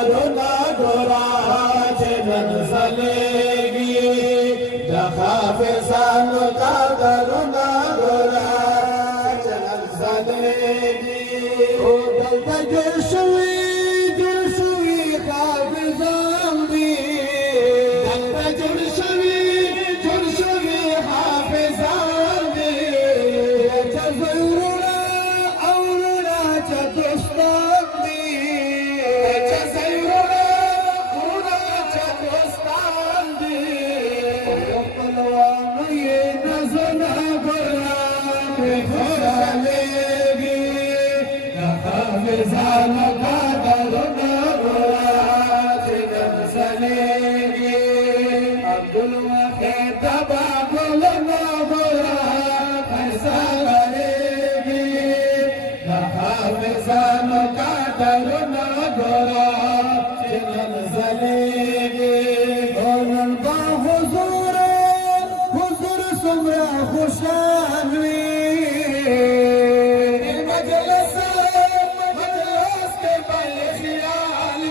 करुणा गोरा चलन चलेगी हाफिजान का करुणा गोरा चलन चलेगी ओ दलता जुर्शवी हाफिजान दी दलता जुर्शवी हाफिजान दी चज़रुरा औरुरा चदुस्तान दी चज़रुरा औरुरा चदुस्तान दी पलवान ये नज़ना गोरा चलेगी हाफिजान का करुणा गोरा चलन चलेगी अब्दुल वाहिद बाबुल गोरा फैसला करेगी हाफिजान का करुणा गोरा चलन चलेगी बोलन बा हुजूर सुमरा खुशाली मजलिस के बलियाल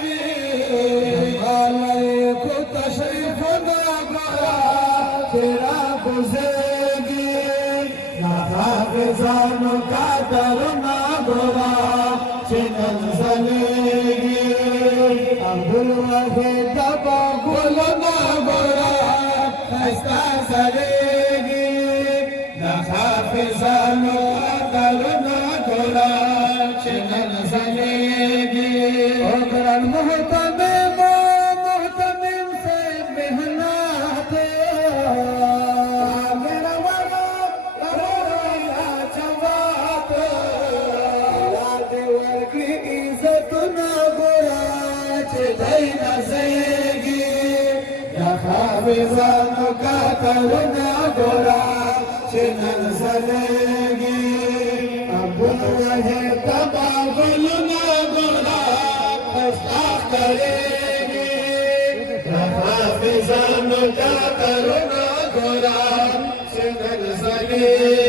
को तशरीफ ना गोरा तेरा गुज़रेगी हाफिजान का करुणा गोरा चलन चलेगी अब्दुल वाहिद बाबुल गोरा फैसला करेगी हाफिजान का करुणा गोरा चलन चलेगी और मोहतमिम से मेहनत मेरा वाला करोया जवाब याद की इज्जत ना गोरा चलना सहेगी हाफिजान का करुणा गोरा चलन चलेगी अब्दुल वाहिद बाबुल गोरा फैसला करेगी हाफिजान का करुणा गोरा चलन चलेगी।